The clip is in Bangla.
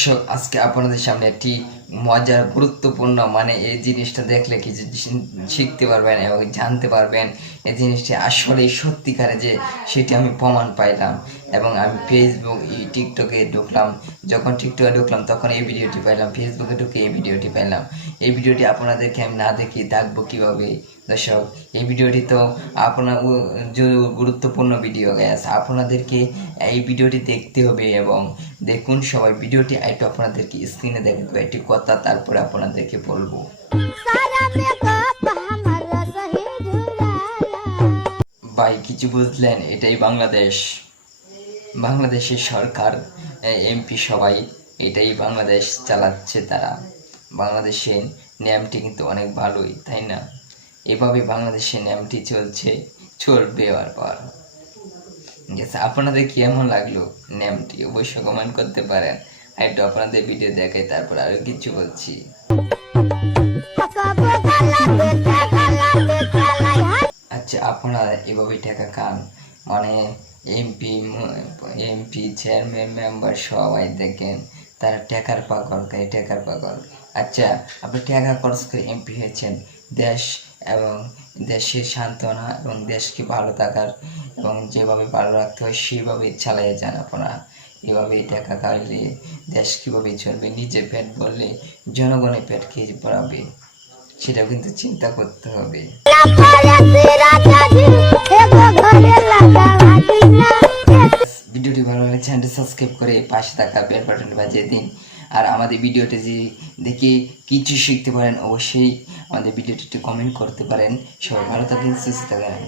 দর্শক, আজকে আপনাদের সামনে একটি মজার গুরুত্বপূর্ণ এই জিনিসটা দেখলে কিছু শিখতে পারবেন এবং জানতে পারবেন এই জিনিসটি আসলে সত্যিকারে যে সেটি আমি প্রমাণ পাইলাম। এবং আমি ফেসবুক টিকটকে ঢুকলাম, যখন টিকটকে ঢুকলাম তখন এই ভিডিওটি পাইলাম, ফেসবুকে ঢুকে এই ভিডিওটি পাইলাম। এই ভিডিওটি আপনাদেরকে আমি না দেখি থাকবো কীভাবে? দর্শক, এই ভিডিওটি তো আপনার গুরুত্বপূর্ণ ভিডিও গ্যাস, আপনাদেরকে এই ভিডিওটি দেখতে হবে এবং দেখুন সবাই ভিডিওটি। একটু আপনাদেরকে স্ক্রিনে দেখে কয়েকটি কথা তারপরে আপনাদেরকে বলবো। ভাই কিছু বুঝলেন? এটাই বাংলাদেশ, বাংলাদেশের সরকার, এমপি সবাই এটাই বাংলাদেশ চালাচ্ছে তারা। বাংলাদেশের নিয়মটি কিন্তু অনেক ভালোই, তাই না? এভাবে বাংলাদেশের নিয়মটি চলবে বারবার। গেছে, আপনাদের কেমন লাগলো নিয়মটি অবশ্যই কমেন্ট করতে পারেন। আর একটু আপনাদের ভিডিও দেখাই, তারপর আরো কিছু বলছি। আচ্ছা, আপনারা এভাবে টাকা খান, এমপি এমপি চেয়ারম্যান মেম্বার সবাই দেখেন তারা টাকার পাগল, টাকার পাগল। আচ্ছা, আপনি টাকা খরচ করে এমপি হয়েছেন, দেশ এবং দেশের সান্ত্বনা এবং দেশকে ভালো থাকার এবং যেভাবে ভালো রাখতে হয় সেভাবে চালিয়ে যান আপনারা। এভাবে টাকা খাইলে দেশ কীভাবে চলবে? নিজে পেট ভরলে জনগণের পেট কে ভরাবে? সেটাও কিন্তু চিন্তা করতে হবে। ভিডিওটি ভালো লাগলে চ্যানেলটি সাবস্ক্রাইব করে পাশে থাকা বেল বাটনটি বাজিয়ে দিন। আর আমাদের ভিডিওটি যে দেখে কিছু শিখতে পারেন অবশ্যই আমাদের ভিডিওটি একটু কমেন্ট করতে পারেন। সবাই ভালো থাকেন, সুস্থ থাকেন।